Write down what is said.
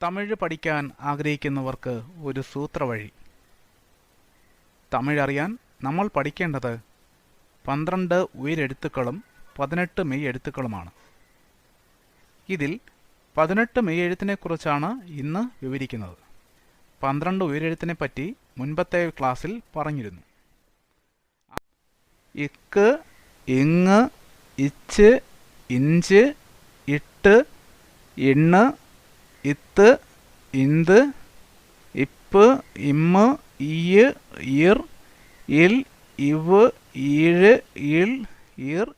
തമിഴ് പഠിക്കാൻ ആഗ്രഹിക്കുന്നവർക്ക് ഒരു സൂത്രവഴി. തമിഴ് അറിയാൻ നമ്മൾ പഠിക്കേണ്ടത് 12 ഉയിരെഴുത്തുക്കളും 18 മെയ് എഴുത്തുക്കളുമാണ്. ഇതിൽ 18 മെയ് എഴുത്തിനെക്കുറിച്ചാണ് ഇന്ന് വിവരിക്കുന്നത്. 12 ഉയിരെഴുത്തിനെപ്പറ്റി മുൻപത്തെ ക്ലാസ്സിൽ പറഞ്ഞിരുന്നു. ഇക്ക്, ഇങ്, ഇച്ച്, ഇഞ്ച്, ഇട്ട്, ഇണ്ണ്, ഇത്ത്, ഇന്ത്, ഇപ്പ്, ഇമ്മ്, ഇയ്യ്, ഇർ, ഇൽ, ഇവ്, ഈഴ്, ഇൾ, ഇർ,